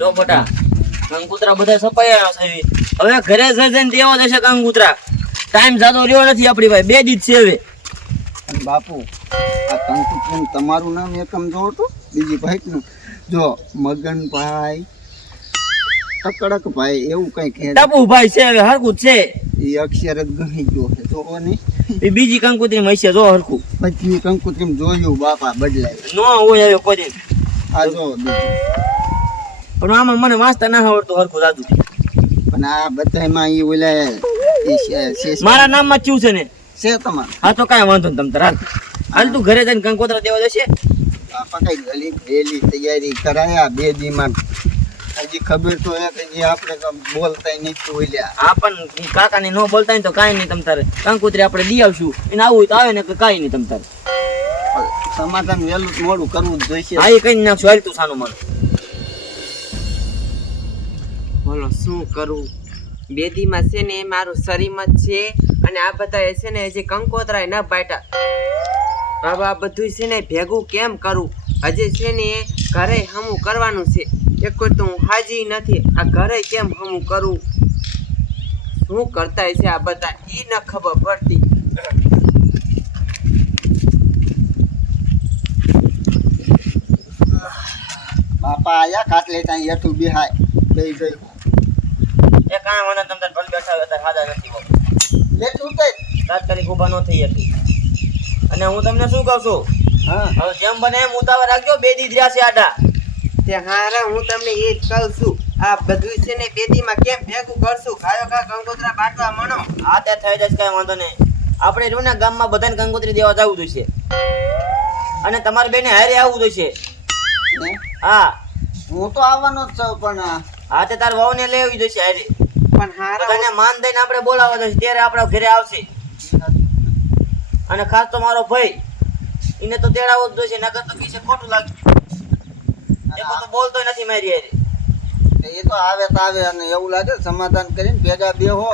જો બટા કંકુતરા બધા સપાયા છે હવે ઘરે જઈને દેવા જશે કંકુતરા ટાઈમ જાતો રહ્યો નથી આપણી ભાઈ 2 દિવસ છે હવે અને બાપુ આ કંકુત્રી તમારું નામ એકમ જો તો બીજી ભાઈનું જો મગનભાઈ કકડકભાઈ એવું કઈ કહે ટપુભાઈ છે હવે હરકું છે એ અક્ષર જ ગણી ગયો છે જોવો ને એ બીજી કંકુતરી માં છે જો હરકું પછી કંકુત્રી જોયું બાપા બદલાય નો હોય હવે કોઈ દી આ જો બીજું. પણ આમાં મને વાંચતા ના આવડતું હરકું દાદુ પણ આ બધામાં ઈ ઓલા મારા નામમાં ચૂ છે ને છે તમારે હા તો કાંઈ વાંધો નહીં તમ તાર હાલ તું ઘરે જઈને કંકોત્રા દેવા જશે બાપા કઈ ગલી ગયેલી તૈયારી કરાયા 2 દીમાં હજી ખબર તો એ કે જે આપણે બોલતા નહીં તો ઓલ્યા હા પણ કાકા ને નો બોલતા ને તો કાંઈ નહીં તમ તારે કંકોત્રી આપણે દી આવશું એને આવું હોય તો આવે ને કે કાંઈ નહીં તમ તારે સમાધાન વહેલું મોડું કરવું જ જોઈશે હા એ કઈ નાખશું હાલ તું સાનું મારું બોલો શું કરું બેદીમાં છે ને મારું શરીમત છે અને આ બધા છે ને હજી કંકોતરાય ન બાટા હવે આ બધું છે ને ભેગું કેમ કરું હજી છે ને ઘરે હમું કરવાનું છે એક કોઈ તો હું હાજી નથી આ ઘરે કેમ હમું કરું શું કરતા છે આ બધા ઈ ન ખબર પડતી બાપા આયા કાટલે ત્યાં હેઠું બિહાય બેહી ગઈ એ કાંઈ વાંધો તમ તાર ભલે બેઠા હોય અત્યારે હાજર નથી બહુ લેતું તે તાત્કાલિક ઊભા ન થઈ હતી અને હું તમને શું કહું છું હા હવે જેમ બને એમ ઉતાવળ રાખજો 2 દી રહ્યા છે આડા તે હારા હું તમને એ જ કહું છું આ બધું છે ને બેદીમાં કેમ ભેગું કરશું ખાયો ખા કંકોત્રા બાટવા મણો હા તે થઈ જશે કાંઈ વાંધો નહીં આપણે જો ને ગામમાં બધાને કંકોત્રી દેવા જવું જોઈશે અને તમારે બેને હારે આવવું જોઈશે ને હા હું તો આવવાનો જ છું પણ હા તે તાર વહુને લેવી જોઈશે હારે પણ હારા બધાને માન દઈને આપણે બોલાવવા જોઈશે ત્યારે આપણા ઘરે આવશે અને ખાસ તો મારો ભાઈ એને તો તેડાવવો જ જોઈશે નકર તો કીશે ખોટું લાગે એ બધું બોલતો નથી મારી હારે એ તો આવે અને એવું લાગે સમાધાન કરીને ભેગા બેહો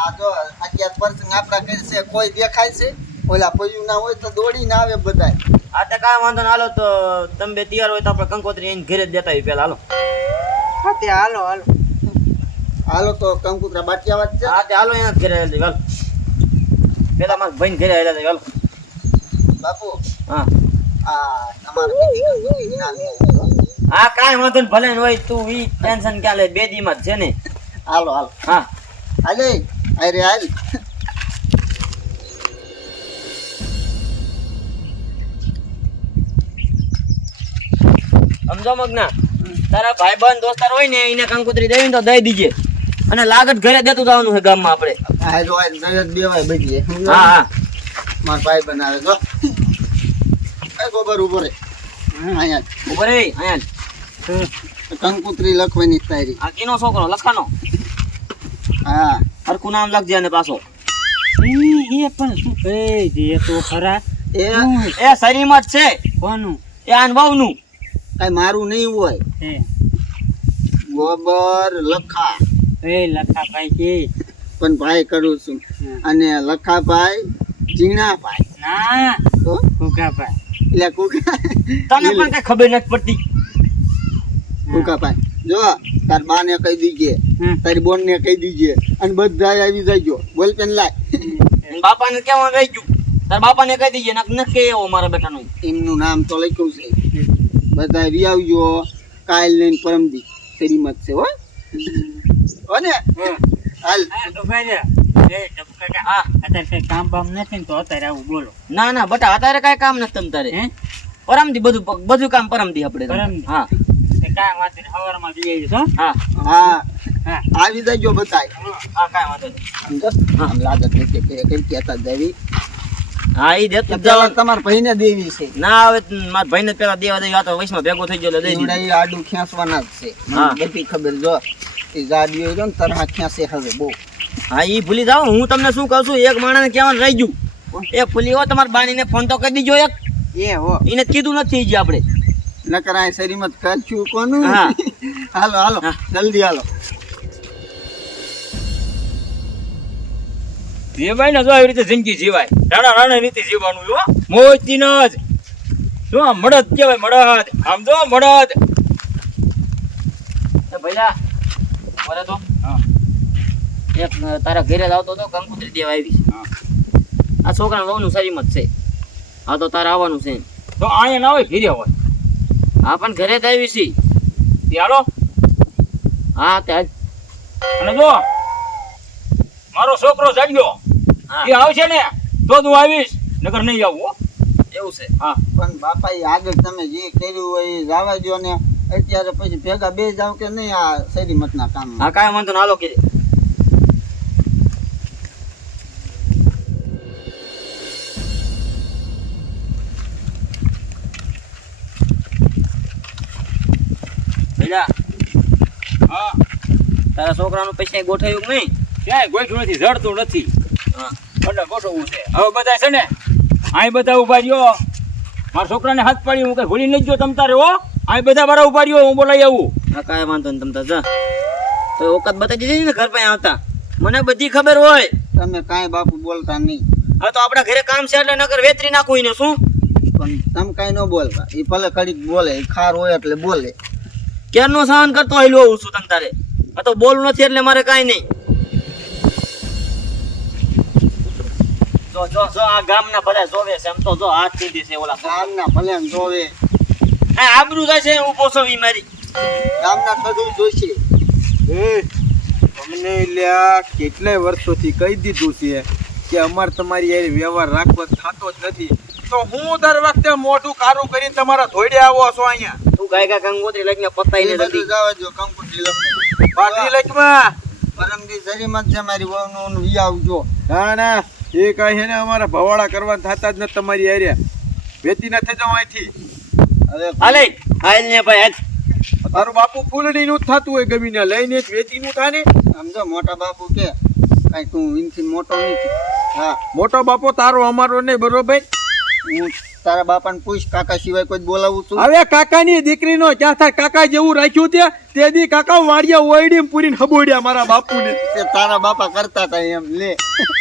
આ જો 11% આપણા ઘર છે કોઈ દેખાય છે ઓલા પૈયું ના હોય તો દોડીને આવે બધાય હા તે કાંઈ વાંધો ના હાલો તો તમે બે તૈયાર હોય તો આપણે કંકોત્રી એને ઘરે જ દેતા હોય પેલા હાલો હા તે હાલો હાલો હાલો તો કંકુત્રા બાટિયા વાત છે હા તે હાલો એના જ ઘરે હાલ હાલો પેલા મારા ભાઈને ઘરે હાલ હાલો બાપુ હા આ તમારે બીજી ના લે હા કાંઈ વાંધો નહીં ભલે ને હોય તું ઈ ટેન્શન ક્યાં લે 2 દીમાં જ છે ને હાલો હા હાલે અરે હાલ સમજો મગના તારા ભાઈબંધ દોસ્તાર હોય ને એને કંકોત્રી દેવી ને તો દઈ દીજે અને લાગત ઘરે દેતું જવાનું છે ગામમાં આપણે આ જો આ નયન દેવાય બધી હા હા માર ભાઈ બનાવે જો એ ગોબર ઉભો રે અહીંયા ઉપર એ અહીંયા કંકુત્રી લખવાની તારી આ કીનો છોકરો લખાનો હા હરખું નામ લખજે અને પાછો એ પણ શું કહે છે એ તો ખરા એ એ શરીમાં જ છે કોનું એ આન વાવનું કઈ મારું નહીં હોય એ ગોબર લખા લખા ભાઈ કે પણ ભાઈ કરું છું અને લખાભાઈ જીણાભાઈ ના તો કુકાભાઈ એટલે કુકા તને પણ કઈ ખબર નથી પડતી કુકાભાઈ જો તાર બા ને કહી દીજે તારી બોન ને કહી દીજે અને બધા આવી જાયજો બોલ પેન લાય બાપાને કેવાનું રહી ગયું તાર બાપાને કહી દીજે ન કે એવો મારા બેટાનું એમનું નામ તો લખ્યું છે બધા વી આવજો કાલ ને પરમદી શ્રીમત છે હો ને હાલ હા અત્યારે કઈ કામ બામ નથી ને તો અત્યારે આવું બોલો ના ના બટા અત્યારે કાંઈ કામ નથી તમ તારે હે પરમદી બધું કામ પરમદી આપણે પરમદી. હા કાંઈ વાત નહીં સવારમાં જઈ આવીશ હો હા હા હા આવી જાયજો બતાય હા કાંઈ વાંધો નહીં સમજો આમ લાગત નથી કે કઈ કહેતા દેવી હા ઈ દેતું જ પેલા જવાનું. તમારા ભાઈને દેવી છે ના હવે મારા ભાઈને પેલા દેવા દઈ આ તો વૈષ્ણવ ભેગો થઈ ગયો એટલે દઈ દીધું. એવડા એ આડું ખેંચવાના જ છે હા. મને બધી ખબર જો એ ગાડીઓ જો ને તરહા ખેંચે હવે બહુ હા ઈ ભૂલી જાઓ હું તમને શું કહું છું એક માણસને કહેવાનું રહી ગયું એ ભૂલી હો તમારી બાનીને ફોન તો કરી દીજો એક એ હો એને કીધું નથી જે આપણે નકર આ શરીમત કરશું કોનું હા. હાલો હાલો હા. જલ્દી હાલો જીવાય ને જો આવી રીતે જિંદગી જીવાય રાણા રાણા રીતે જીવવાનું હો મોજથી ન જ જો આ મળદ કહેવાય મળદ આમ જો મળદ ભઈલા બોલે તો હા એક તારા ઘરે જ આવતો તો કંકોત્રી દેવા આવી છે. હા આ છોકરાનું વહુનું શરીર મત છે. હા તો તારે આવવાનું છે. તો અહીંયા ના હોય ઘીરે હોય હા પણ ઘરે જ આવી છે. તે હાલો હા તે અને જો મારો છોકરો જાગ્યો હા એ આવશે ને તો તું આવીશ નકર નહીં આવું હો. એવું છે. હા પણ બાપા એ આગળ તમે જે કર્યું હોય એ જવા દો ને અત્યારે પછી ભેગા બે જાવ કે નહીં આ શેરી મતના કામ હા કાંઈ વાંધો ના હાલો કીધે. ભઈલા હા તારા છોકરાનું પૈસા ગોઠવ્યું કે નહીં? ક્યાંય ગોઠવું નથી જડતું નથી હા એટલે ગોઠવવું છે હવે બધા છે ને અહીં બધા ઉભા રહ્યો મારા છોકરાને હાથ પાડી હું કઈ ભૂલી નહીં ગયો તમ તારે હો અહીં બધા મારા ઉભા રહ્યો હું બોલાઈ આવું હા કાંઈ વાંધો નહીં તમ તાર જા. તો ઓકાત બતાવી દીધી ને ઘર પાસે આવતા મને બધી ખબર હોય. તમે કાંઈ બાપુ બોલતા નહીં હવે તો આપણા ઘરે કામ છે એટલે નકર વેતરી નાખું એને શું પણ તમે કાંઈ ન બોલતા એ ભલે કડીક બોલે એ ખાર હોય એટલે બોલે ક્યારનો સહન કરતો હોય લો છું તમ તારે. આ તો બોલવું નથી એટલે મારે કાંઈ નહીં. જો જો જો આ ગામના બધા જોવે છે એમ તો જો હાથ દીધી છે ઓલા ગામના ભલે ને જોવે આ આબરૂ જાય છે ઊભો છો ઈ મારી. ગામના બધું જોઈશે અમને લ્યા કેટલાય વર્ષોથી કહી દીધું છે કે અમારે તમારી યાર વ્યવહાર રાખવો થતો જ નથી તો હું દર વખતે મોઢું કારું કરીને તમારા ધોડે આવો છો અહીંયા તું ગાયકા કંકોત્રી લઈને પતાઈ એ ને બધું નથી. જવા દો કંકુતરી લખો બાટલી લખમાં પરમદી શરીમાં જ છે મારી વહુનું વી આવજો ના ના એ કઈ છે ને અમારા ભવાડા કરવાના થતા જ નથી તમારી યાર વેતી ના થઈ જાવ અહીંથી હવે હાલે હાલ ને ભાઈ હાલ. તારું બાપુ ફૂલડી નું થતું હોય ગમીને લઈને જ વેતી નું થાય ને સમજો મોટા બાપુ કે કાંઈ તું વિનથી મોટો નથી હા મોટો બાપો તારો અમારો નહીં બરોબર હું તારા બાપાને પૂછ કાકા સિવાય કોઈ બોલાવું છું હવે કાકાની દીકરીનો ક્યાં થાય કાકા જેવું રાખ્યું તે દી કાકા વાડિયા ઓયડીમ પૂરીને હબોડ્યા મારા બાપુને તે તારા બાપા કરતા હતા એમ લે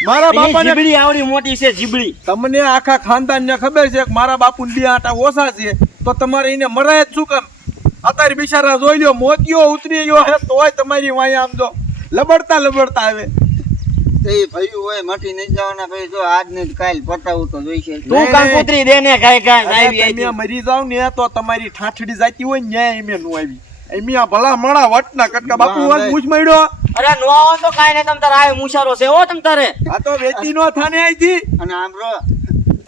મારા એની બાપાને જીબડી આવડી મોટી છે જીબડી. તમને આખા ખાનદાનને ખબર છે કે મારા બાપુને બે આટા ઓછા છે તો તમારે એને મરાય જ શું કર અત્યારે બિચારા જોઈ લ્યો મોતિયો ઉતરી ગયો હે તોય તમારી વાય આમ જો લબડતા આવે તે ભયું હોય મટી નહીં જવાના ભાઈ જો આજ ને કાલ પટાવું તો જોઈશે તું કંકોત્રી દે ને કાંઈ કાંઈ અને આવી તમે આવી. મરી જાવ ને તો તમારી ઠાઠડી જાતી હોય ને ન્યાય એમે નો આવી એમિયા ભલા મણા વટના કટકા બાપુ વાહ, વાન ભાઈ. મૂછ મળ્યો અરે નો આવો તો કાંઈ નહીં તમ તારે આ મુશારો છે હો તમ તારે. આ તો વેતી નો થાને આઈથી અને આમરો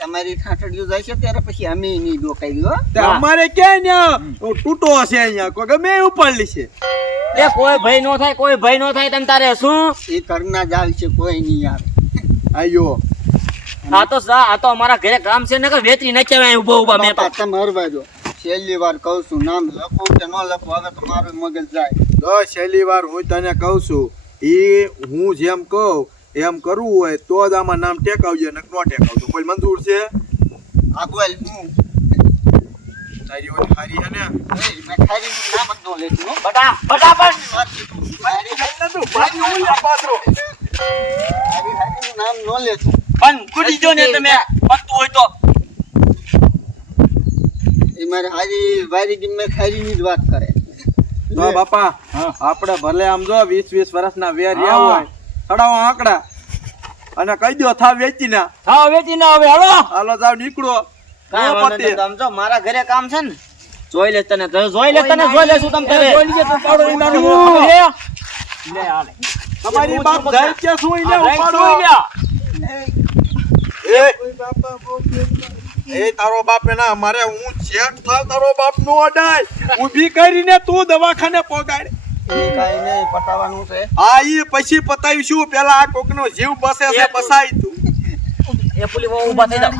તમારી ઠાઠડીઓ જાય છે ત્યારે પછી અમે નહીં ડોકાઈ હો તે હા. અમારે ક્યાં ન્યા તૂટો હશે અહીંયા કોઈ ગમે એ ઉપાડી લેશે એ કોઈ ભય નો થાય કોઈ ભય નો થાય તમ તારે શું. એ ઘરના જ આવશે કોઈ નહીં યાર આયો આ તો અમારા ઘરે કામ છે નકર વેતરી નાખ્યા અહીં ઊભો ઊભા મેં તો. બાપા તમે હરવા દો છેલ્લી વાર કહું છું નામ લખું કે ન લખું હવે તો મારું મગજ જાય જો છેલ્લી વાર હું તને કહું છું એ હું જેમ કહું એમ કરવું હોય તો જ આમાં નામ ટેકાવજે નક નો ટેકાવજો કોઈ મંજૂર છે આ બોલ હું તારી ઓલી હારી હે ને મેં ખાલી નામ જ ન લેતું હો. બટા પણ મારી હારીનું નામ ન લેતું પણ કુડી જો ને તમે પત્તું હોય તો. એ મારે હારી વારી દી મેં ખારીની જ વાત કરે તો બાપા હા. આપણે ભલે આમ જો 20 વર્ષના વેર રહ્યા હા. હોય સડાવો આંકડા અને કહી દો થા વેચી ના હા વેચી ના હવે હાલો હાલો જાવ નીકળો કાંઈ નો વાંધો પતે. નહીં તમ જો મારા ઘરે કામ છે ને જોઈ લે તને જોઈ લેશું તમ તારે. જોઈ લીજે તું પાવડો ઈ તારું ખબર છે? લે હાલે તમારી બાપ જાય કે શું એને આ રાઈટ ઉપાડો જોઈ લ્યા. એ તારો બાપ ના મારે હું ચેક થાવ તારો બાપ નો અડાય ઊભી કરીને તું દવાખાને પોગાડ એ કાંઈ નહીં પટાવાનું છે આ ઈ પછી પતાવીશું પેલા આ કોકનો જીવ બસે છે બસાઈ તું એ પુલી બહુ ઊભા થઈ જાવ.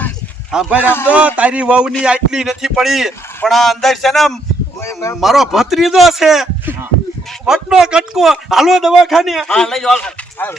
હા ભાઈ આમ તો તારી વહુની આટલી નથી પડી પણ આ અંદર છે ને મારો ભત્રીજો છે વટનો કટકો હાલો દવાખાને હા લઈ જાઓ હાલ. હાલ